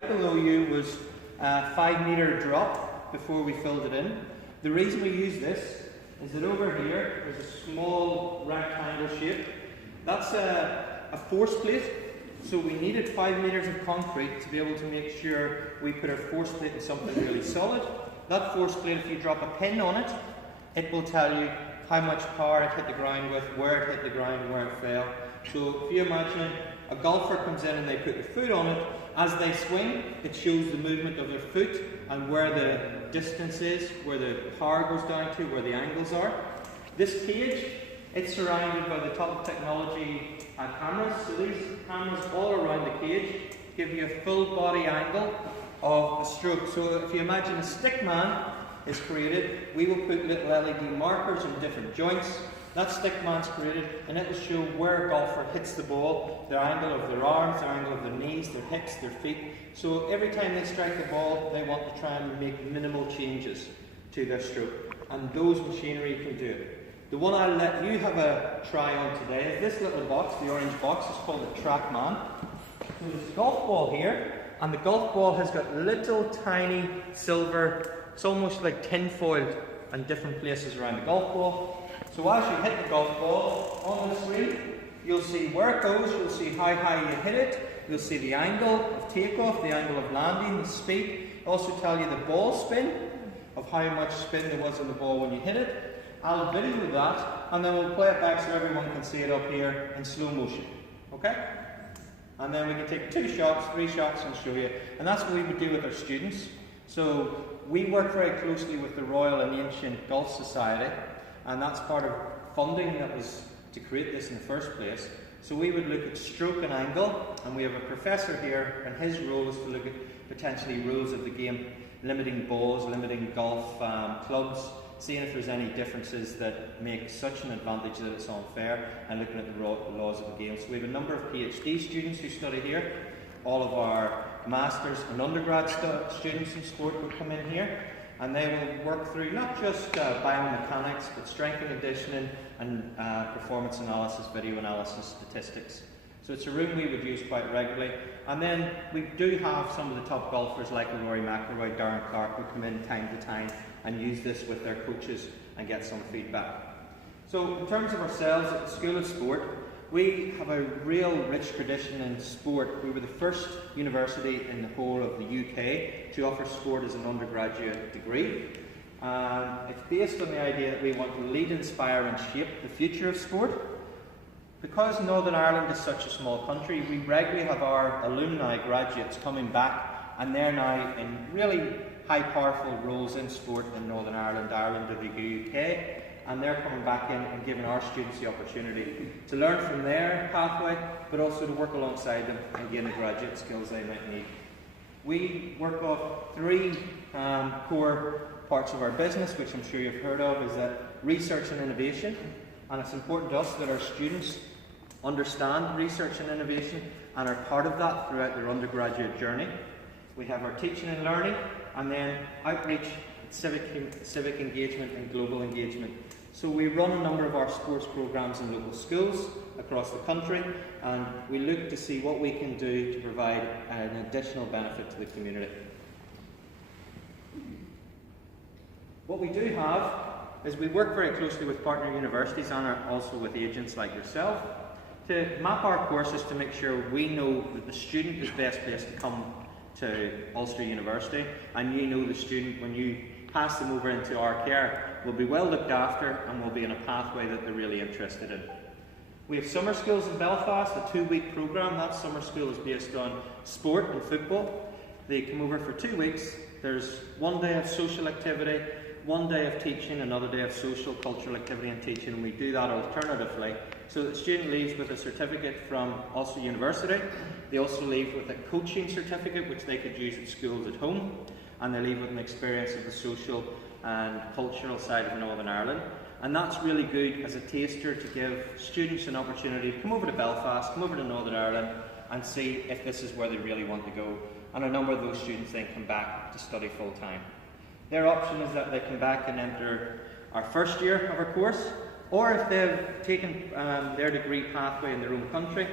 Below you was a 5 metre drop before we filled it in. The reason we use this is that over here there's a small rectangle shape. That's a force plate, so we needed 5 metres of concrete to be able to make sure we put our force plate in something really solid. That force plate, if you drop a pin on it, it will tell you how much power it hit the ground with, where it hit the ground, where it fell. So if you imagine a golfer comes in and they put their foot on it, as they swing, it shows the movement of their foot and where the distance is, where the power goes down to, where the angles are. This cage, it's surrounded by the top technology cameras. So these cameras all around the cage give you a full body angle of a stroke. So if you imagine a stick man is created, we will put little LED markers in different joints. That stick man's created, and it will show where a golfer hits the ball, the angle of their arms, the angle of their knees, their hips, their feet. So every time they strike the ball, they want to try and make minimal changes to their stroke. And those machinery can do it. The one I'll let you have a try on today is this little box, the orange box. It's called the TrackMan. So there's a golf ball here, and the golf ball has got little tiny silver, it's almost like tin foil in different places around the golf ball. So as you hit the golf ball on the screen, you'll see where it goes, you'll see how high you hit it, you'll see the angle of takeoff, the angle of landing, the speed. It'll also tell you the ball spin, of how much spin there was in the ball when you hit it. I'll video that, and then we'll play it back so everyone can see it up here in slow motion. Okay? And then we can take 2 shots, 3 shots and show you. And that's what we would do with our students. So we work very closely with the Royal and Ancient Golf Society, and that's part of funding that was to create this in the first place. So we would look at stroke and angle, and we have a professor here, and his role is to look at potentially rules of the game, limiting balls, limiting golf clubs, seeing if there's any differences that make such an advantage that it's unfair, and looking at the laws of the game. So we have a number of PhD students who study here. All of our masters and undergrad students in sport will come in here, and they will work through not just biomechanics, but strength and conditioning and performance analysis, video analysis, statistics. So it's a room we would use quite regularly. And then we do have some of the top golfers like Rory McIlroy, Darren Clark, who come in time to time and use this with their coaches and get some feedback. So in terms of ourselves at the School of Sport, we have a real rich tradition in sport. We were the first university in the whole of the UK to offer sport as an undergraduate degree. It's based on the idea that we want to lead, inspire and shape the future of sport. Because Northern Ireland is such a small country, we regularly have our alumni graduates coming back, and they're now in really high powerful roles in sport in Northern Ireland, Ireland or the UK. And they're coming back in and giving our students the opportunity to learn from their pathway, but also to work alongside them and gain the graduate skills they might need. We work off 3 core parts of our business, which I'm sure you've heard of, is that research and innovation. And it's important to us that our students understand research and innovation and are part of that throughout their undergraduate journey. We have our teaching and learning, and then outreach, civic engagement and global engagement. So we run a number of our sports programs in local schools across the country, and we look to see what we can do to provide an additional benefit to the community. What we do have is we work very closely with partner universities and also with agents like yourself to map our courses to make sure we know that the student is best placed to come to Ulster University, and you know the student when you pass them over into our care will be well looked after and will be in a pathway that they're really interested in. We have summer schools in Belfast, a 2-week programme. That summer school is based on sport and football. They come over for 2 weeks. There's 1 day of social activity, 1 day of teaching, another day of social, cultural activity and teaching, and we do that alternatively. So the student leaves with a certificate from Ulster University. They also leave with a coaching certificate, which they could use at schools at home, and they leave with an experience of the social and cultural side of Northern Ireland. And that's really good as a taster to give students an opportunity to come over to Belfast, come over to Northern Ireland, and see if this is where they really want to go. And a number of those students then come back to study full time. Their option is that they come back and enter our first year of our course, or if they've taken their degree pathway in their own country,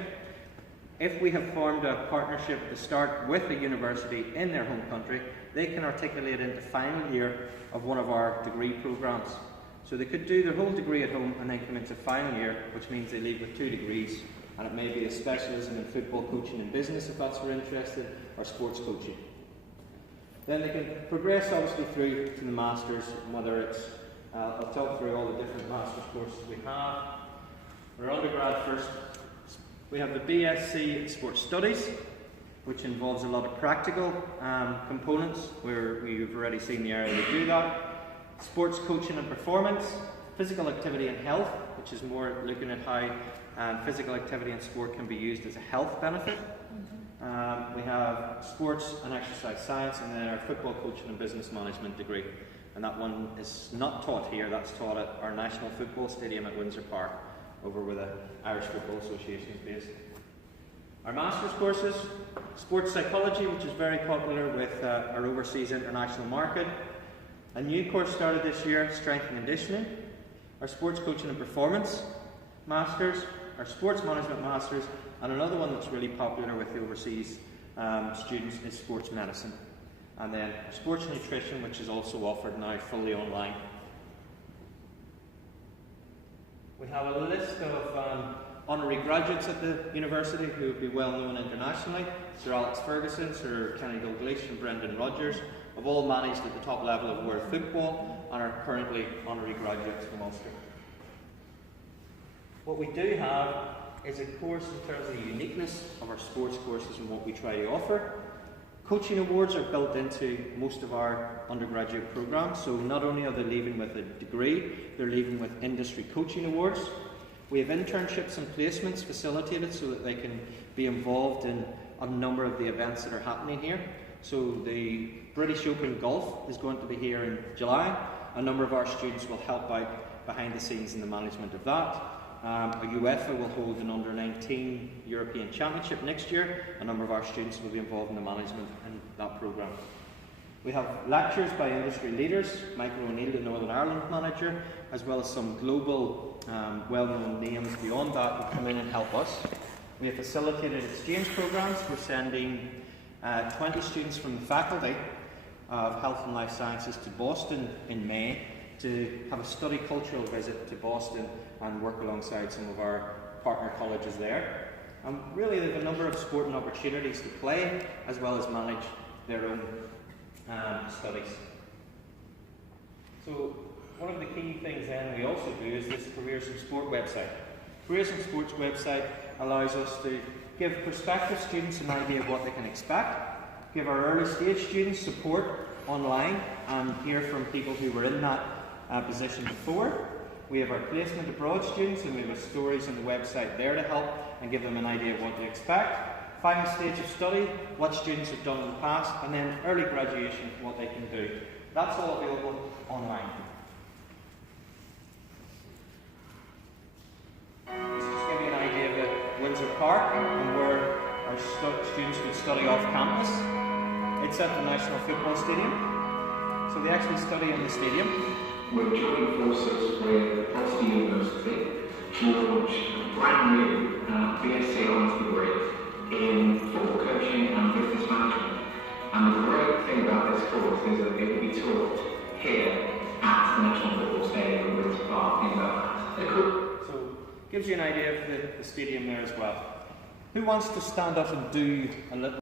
If we have formed a partnership at the start with a university in their home country, they can articulate into final year of one of our degree programmes. So they could do their whole degree at home and then come into final year, which means they leave with 2 degrees, and it may be a specialism in football coaching and business if that's what we're interested, or sports coaching. Then they can progress obviously through to the Masters, whether it's, I'll talk through all the different Masters courses we have. Our undergrad first, we have the BSc in Sports Studies, which involves a lot of practical components, where you've already seen the area to do that. Sports coaching and performance, physical activity and health, which is more looking at how physical activity and sport can be used as a health benefit. We have sports and exercise science, and then our football coaching and business management degree. And that one is not taught here, that's taught at our National Football Stadium at Windsor Park, over where the Irish Football Association is based. Our master's courses, sports psychology, which is very popular with our overseas international market. A new course started this year, strength and conditioning. Our sports coaching and performance masters, our sports management masters, and another one that's really popular with the overseas students is sports medicine. And then sports nutrition, which is also offered now fully online. We have a list of honorary graduates at the university who would be well known internationally. Sir Alex Ferguson, Sir Kenny Dalglish and Brendan Rodgers have all managed at the top level of world football and are currently honorary graduates from Ulster. What we do have is a course in terms of the uniqueness of our sports courses and what we try to offer. Coaching awards are built into most of our undergraduate programmes, so not only are they leaving with a degree, they're leaving with industry coaching awards. We have internships and placements facilitated so that they can be involved in a number of the events that are happening here. So the British Open Golf is going to be here in July. A number of our students will help out behind the scenes in the management of that. UEFA will hold an Under-19 European Championship next year. A number of our students will be involved in the management in that programme. We have lectures by industry leaders, Michael O'Neill, the Northern Ireland manager, as well as some global well-known names beyond that who come in and help us. We have facilitated exchange programmes. We're sending 20 students from the faculty of Health and Life Sciences to Boston in May to have a study cultural visit to Boston and work alongside some of our partner colleges there. Really, they have a number of sporting opportunities to play as well as manage their own studies. So one of the key things then we also do is this Careers in Sport website. Careers in Sports website allows us to give prospective students an idea of what they can expect, give our early stage students support online and hear from people who were in that position before. We have our placement abroad students, and we have stories on the website there to help and give them an idea of what to expect. Final stage of study, what students have done in the past, and then early graduation, what they can do. That's all available online. Let's just give you an idea of the Windsor Park and where our students can study off campus. It's at the National Football Stadium, so they actually study in the stadium. We're joining forces with Ulster University to launch a brand new BSc Honours degree in football coaching and business management. And the great thing about this course is that it will be taught here at the National Football Stadium in Windsor Park in Belfast. So, gives you an idea of the stadium there as well. Who wants to stand up and do a little